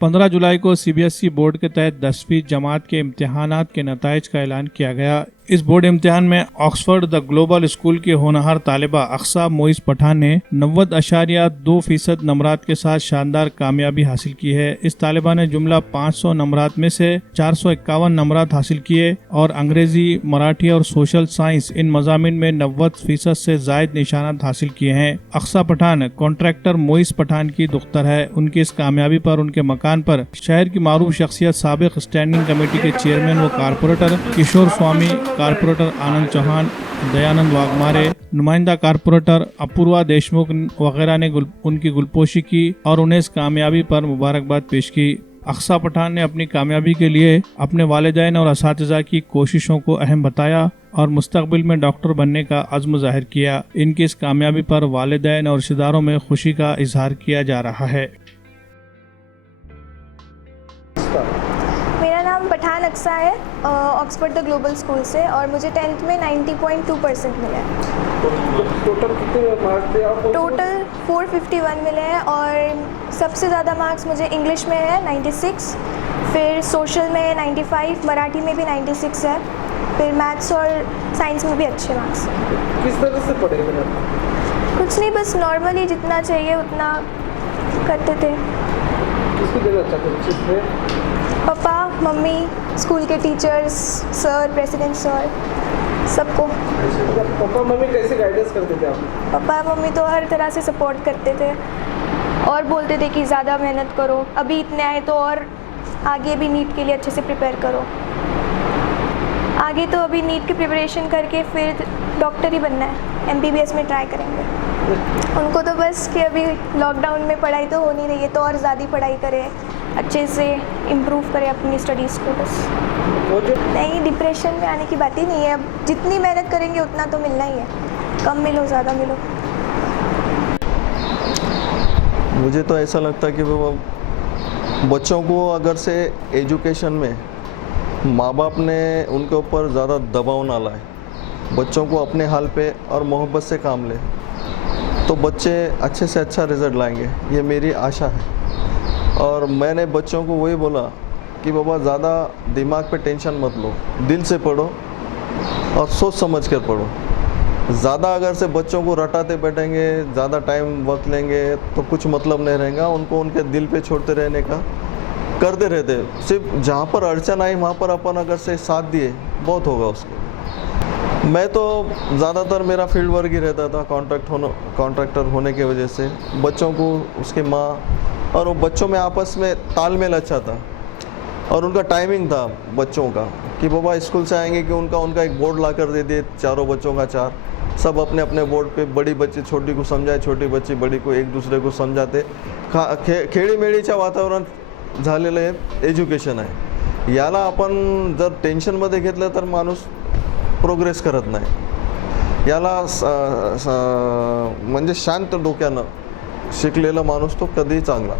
15 जुलाई को CBSE board के तहत 10वीं जमात के इम्तिहानात के नताइज का ऐलान किया गया। इस बोर्ड इम्तिहान में ऑक्सफोर्ड द ग्लोबल स्कूल की होनहार तालिबा अक्सा मोइस पठान ने 90.2% नंबरात के साथ शानदार कामयाबी हासिल की है। इस तालिबा ने जुमला 500 नंबरात में से 451 नंबरात हासिल किए और अंग्रेजी, मराठी और सोशल साइंस इन मजामिन में 90% से जायद निशानात हासिल किए हैं। अक्सा पठान कॉन्ट्रैक्टर मोइस पठान की दुख्तर है। उनकी इस कामयाबी पर उनके मकान पर शहर की मारूफ शख्सियत साबिक स्टैंडिंग कमेटी के चेयरमैन व कारपोरेटर किशोर स्वामी, कारपोरेटर आनंद चौहान, दयानंद वाघमारे, नुमाइंदा कारपोरेटर अपूर्वा देशमुख वगैरह ने उनकी गुलपोशी की और उन्हें इस कामयाबी पर मुबारकबाद पेश की। अक्सा पठान ने अपनी कामयाबी के लिए अपने वालिदैन और असातिज़ा की कोशिशों को अहम बताया और मुस्तकबिल में डॉक्टर बनने का अज़्म जाहिर किया। इनकी इस कामयाबी पर वालिदैन और रिश्तेदारों में खुशी का इजहार किया जा रहा है। मेरा नाम पठान अक्सा है, ऑक्सफोर्ड द ग्लोबल स्कूल से, और मुझे 10th में 90.2% मिले हैं। टोटल कितने मार्क्स थे आपको? टोटल 451 मिले हैं और सबसे ज़्यादा मार्क्स मुझे इंग्लिश में है 96, फिर सोशल में 95, मराठी में भी 96 है, फिर मैथ्स और साइंस में भी अच्छे मार्क्स हैं। किस तरह से पढ़े थे? कुछ नहीं, बस नॉर्मली जितना चाहिए उतना करते थे। किसको देना चाहते थे इसमें? पापा, मम्मी, स्कूल के टीचर्स, सर, प्रेसिडेंट सर, सबको। पापा मम्मी कैसे गाइडेंस करते थे आप? पापा मम्मी तो हर तरह से सपोर्ट करते थे और बोलते थे कि ज़्यादा मेहनत करो, अभी इतने आए तो और आगे भी नीट के लिए अच्छे से प्रिपेयर करो। आगे तो अभी नीट की प्रिपरेशन करके फिर डॉक्टर ही बनना है, MBBS में ट्राई करेंगे। उनको तो बस कि अभी लॉकडाउन में पढ़ाई तो हो नहीं रही है तो और ज़्यादा पढ़ाई करें, अच्छे से इम्प्रूव करें अपनी स्टडीज़ को। बस नहीं, डिप्रेशन में आने की बात ही नहीं है। अब जितनी मेहनत करेंगे उतना तो मिलना ही है, कम मिलो ज़्यादा मिलो। मुझे तो ऐसा लगता है कि वो बच्चों को अगर से एजुकेशन में माँ बाप ने उनके ऊपर ज़्यादा दबाव ना लाए, बच्चों को अपने हाल पे और मोहब्बत से काम ले, तो बच्चे अच्छे से अच्छा रिज़ल्ट लाएंगे, ये मेरी आशा है। और मैंने बच्चों को वही बोला कि बाबा ज़्यादा दिमाग पे टेंशन मत लो, दिल से पढ़ो और सोच समझ कर पढ़ो। ज़्यादा अगर से बच्चों को रटाते बैठेंगे, ज़्यादा टाइम वक्त लेंगे तो कुछ मतलब नहीं रहेगा। उनको उनके दिल पे छोड़ते रहने का करते रहते, सिर्फ जहाँ पर अड़चन आई वहाँ पर अपन अगर से साथ दिए बहुत होगा उसको। मैं तो ज़्यादातर मेरा फील्ड वर्क ही रहता था, कॉन्ट्रैक्टर होने की वजह से बच्चों को उसके माँ और वो बच्चों में आपस में तालमेल अच्छा था और उनका टाइमिंग था बच्चों का कि बाबा स्कूल से आएंगे कि उनका एक बोर्ड ला कर दे दिए, चारों बच्चों का चार, सब अपने अपने बोर्ड पे, बड़ी बच्ची छोटी को समझाए, छोटी बच्ची बड़ी को, एक दूसरे को समझाते। खेळीमेळीच्या वातावरण झालेलं आहे एज्युकेशन आहे। याला आपण जर टेन्शनमध्ये घेतलं तर माणूस प्रोग्रेस करत नाही। याला म्हणजे शांत डोक्यानं शिकलेला माणूस तो कधीही चांगला।